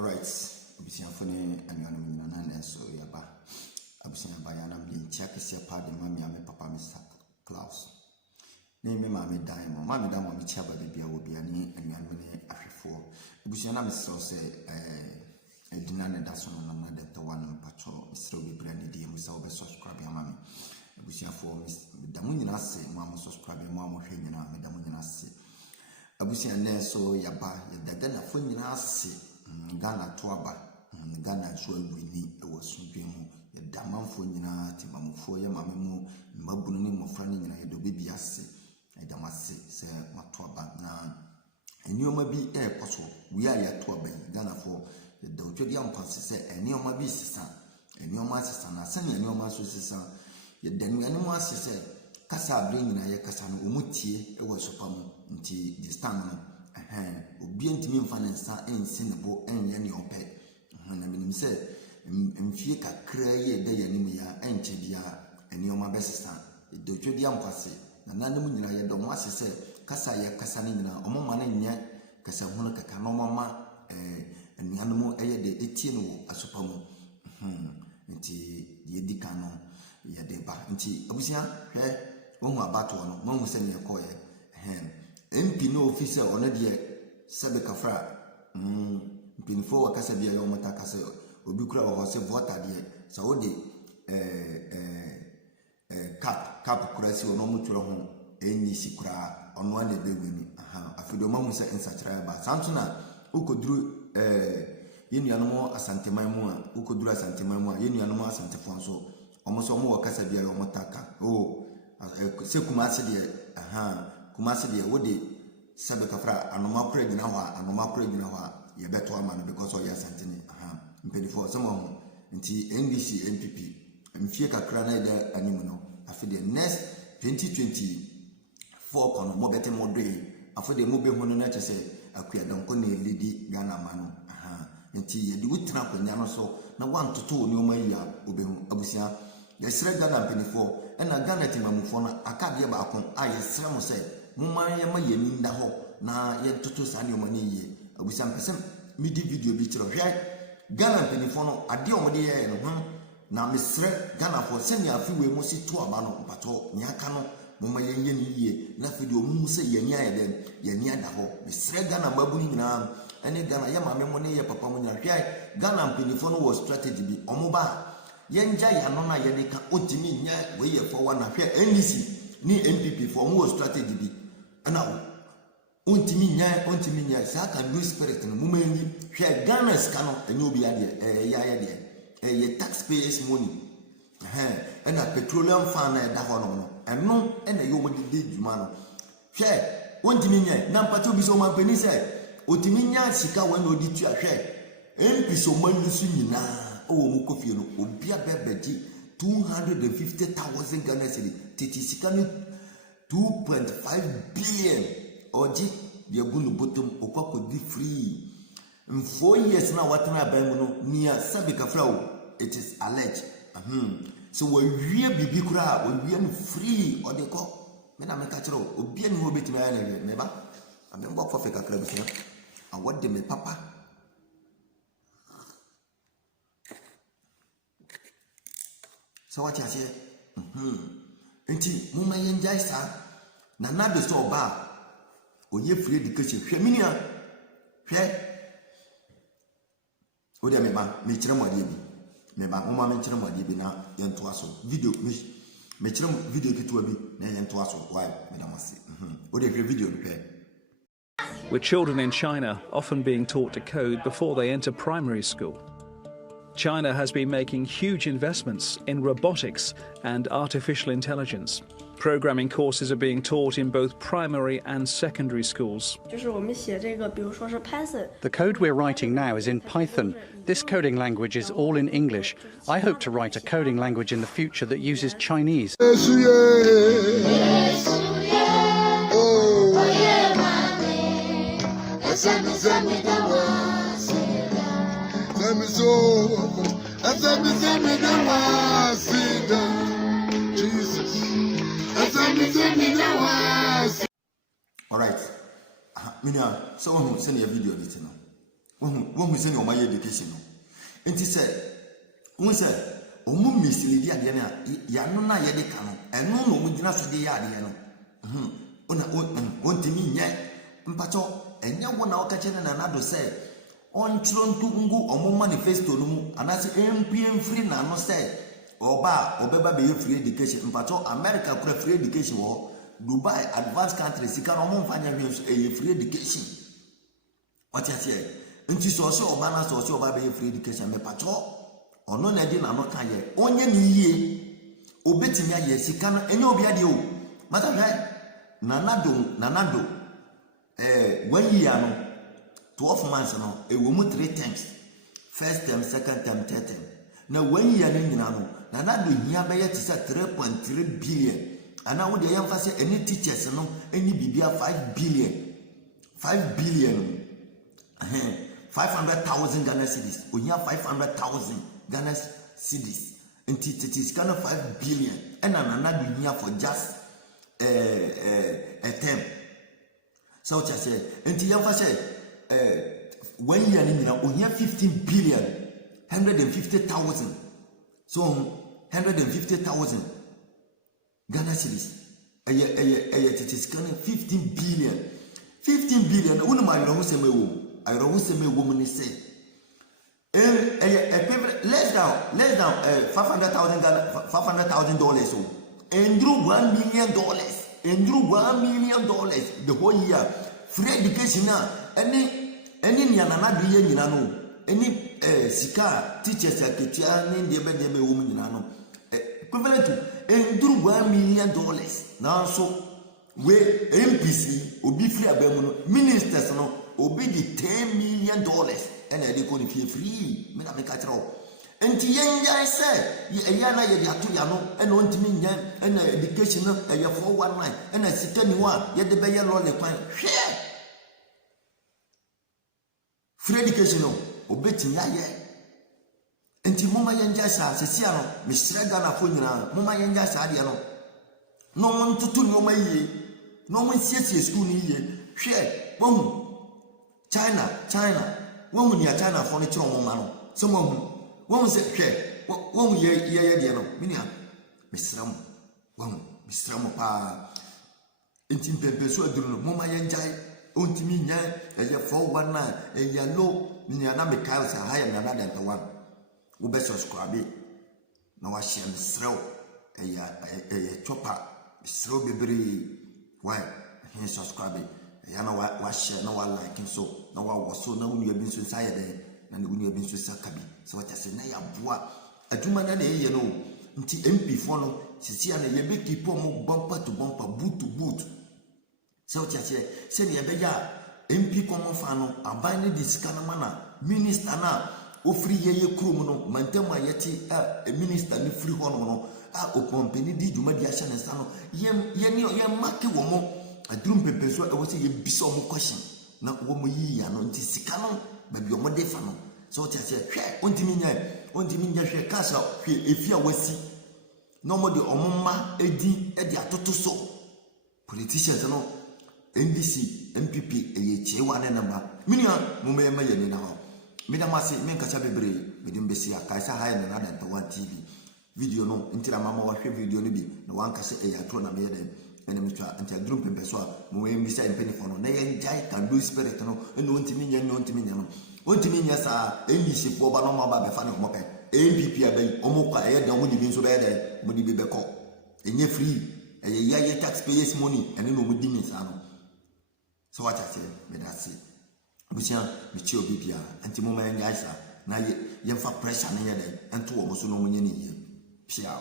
Alright, abusia fone anuanu nyina na so yaba. Abusia ba ya na mlintia kese pa de mami ame papa Mr. Klaus. Ne me mami dan mo mi chia ba bibia wo bia ni anuanu ne ahwefo. Abusia na meso se edina ne da so no na de to wan pacho isro bibra ne die musa obe subscribe ya mami. Abusia fo da mu nyina se mo am subscribe mo am hwe nyina me da mu nyina se. Abusia ne so yaba yadaga na fo nyina se Ghana toaba Ghana so agwini e wasundwe mu yada manfo nyina timamfo ye mamemu mbabunu ni mofra ni nyina yedo bibia se yada mase se matoaba na enioma bi ekoso wi ya toaba Ghana fo yada otwedi ampase se enioma bi sesa enioma sesa na sane enioma so sesa yada nuanemu asese kasa abre nyina ye kasa no omutie e wasopa mu nti di stand no obi ntimi mfa nsa ensi ne bo enye ne opɛ na minim sɛ mfie kakra ye da yanim ya enche bia enioma besesa edotwedi amkwase na nanem nyina ye do mo asese kasa ye kasa ne nyina omoma ne nye kasa hono kaka no mama enuanom eye de etie no asopa mu nti ye dika no ye de ba nti abusia hwɛ wo abato no mo hu sɛ ne ekoye MP no officer on de sebe kafra mpinfo wakasa bia yo mata kasa obi kura wo se voter de sa wo de cap kura si ono muturo ho enyi si kura ono ane begwani afido mamu se ensachira ba santuna ukoduru yenuanom asanteman mu a ukoduru asanteman mu a yenuanom asantefo nso omo so omo wakasa bia yo mata ka se kumase de kumase de wo de sabe kafra anoma kura gina ho ye beto ama no because of ya santini mpedifo some nti English MPP mfie kakra na ida animu no afide next 2024 kono mo bete mo do afide mo be hono na chese akua danko na elidi Ghana ma no nti ye di wutra kwanya no so na wantoto oni o mayi a obehu abusia ye sre Ghana mpedifo na Ghana timamufo na akade ba akon a ye sre mo se mumma ye ma ye ninda ho na ye toto sane o mani ye abusia mpesem midi video bi kiro hwai Ghana penifo no ade o mode ye no ho na mesre Ghana fo se ne afiwe mo si to aba no mpato nyaka no mumma ye nye ni ye na video mu se ye nya ye den ye nya da ho mesre Ghana babuni nyina ene Ghana ye ma memo ne ye papa mo nya hwai Ghana penifo no was strategy bi omoba ye nja ya no na ye de ka otimi nya we ye fo wa na hwai NDC ni MPP for mo strategy bi ana ontimi nya sa ka new spirit no mumanyi hwe Ghana ska no enye obi ade ya de ye taxpayers money ana petroleum fund na da ho no eno ena yo mo de djuma no hwe ontimi nya na mpato bi so ma pani se otimi nya sika wa na odi tu ahwe empi so manu su nyina o mu kofie no obi abebeji 250,000 Ghana cedi titi sika no 2.5 billion oji de gunu bottom okoko di free in 4 years na watana ban mu no nia sabe kafra o it is alleged so we wie bibi kura we wie no free o de ko me na me ka kire obi ani ho betima ya na me ba amembo for fe kakra bi se awode me papa so what you say enti muma yenjai sa na nado so ba oye free education hwe minia hwe o de me ba me kire modie bi me ba muma me kire modie bi na yento aso video me kire video ketua bi na yento aso why me da mase o de hwe video bi hwe. With children in China often being taught to code before they enter primary school. China has been making huge investments in robotics and artificial intelligence. Programming courses are being taught in both primary and secondary schools. The code we're writing now is in Python. This coding language is all in English. I hope to write a coding language in the future that uses Chinese. All right. Mina, so who send your video this now. One who's in my education. And he said, one said, O mum miss Lydia Diana, Yanona Yadicano, and no would not say the Yadiano. Want to mean yet, Mpacho, and no one out catching another say, on Tron to Ungu or more manifesto, and as MPM free now say, or bar or beba be free education. Mpacho, America could free education war, Dubai, advanced countries, you can almost find a free education. What you say? And you saw so bana so about free education, me pacho. Or no, I didn't know can ye. Only ye, obeti me ye, si can any obiadi o. Matter right? Nanado, 1 year, 12 months, no, a woman 3 times. First term, second term, third term. Now 1 year, Nanado, here by it is at 3.3 billion. And now the emphasis any teachers, no, any BBA 5 billion. 5 billion. 500,000 Ghana cedis. We have 500,000 Ghana cedis. And it is kind of 5 billion. And another year for just a term. So what I say, and the emphasis 1 year in we have 15 billion, 150,000. So 150,000 Ghana cedis. It is kind of 15 billion. 15 billion. One of my I always say, woman is say, less down $500,000 and drew $1 million, and drew $1 million the whole year. Free education now, any Yanana do you know, any Sika teachers at Kitia, name the baby woman, you know, equivalent to and drew $1 million. Now, so where MPC will be free ministers, no. Obi the $10 million and I go to free. Me na make a throw. And the young guy said, Yana Yano, and want me and education of a 419 and I see 21, yet the bayer law the plan. Free education, obeting ya. And the Moma Yanjasa, Siciano, Miss Gana Punina, Moma Yanjasa, no one to two no my ye, no one sees school ye. Share, boom. China, woman ya China furniture woman. Someone won't say, share, won't ye, Minia, Miss Ram, won't Miss Rampa. Intim Pepeso, Moma Yanjai, Untimina, a year 419, a yellow, Miana Mikhails, a higher than another one. Ubesso Scrabby. Now I shall throw a chopper, throw baby. Why? He's subscribing. Yana wash no one like him so. No one was so now when you have been suicide and when you have been suicide. So what I say, Naya Bois, a Jumana, you know, until MP follow, Sicilia, you make people more bumper to bumper, boot to boot. So what I say, send your beya, MP common fano, a binding this canamana, minister now, o free ye crumono, Mantema yeti, a minister, ni free hormono, upon penny di Jumadia Shan and Sano, yem market woman. I don't prepare so I was a bizarre question. Not woman ye and on this canon, but your mother fano. So I said, on Timina, share castle, if you will see. No more the Omoma, Eddie, Toto so. Politicians know NDC, MPP, a Chewan number. Minia, Mumma now. Midamasi, Menkasabe Bray, Midimbesia, Kaisa High and another one TV. Video no, until a mamma watch video, no one can say a trona made them. And until a drum and pessoa, Moe Missa and Penny for no, nay, can do spirit no, and no Timinian, no Timinian. One Timinias are NDC for Banoma by Fanny Mope, APP, Omoka, and only been so bad, would be Beco. And you're free, and ye taxpayers' money, and no would diminish. So what I say, but that's it. Busia, Michio Bipia, and Timoma and Yasa, now ye for pressure near them, and two almost no money. Piao.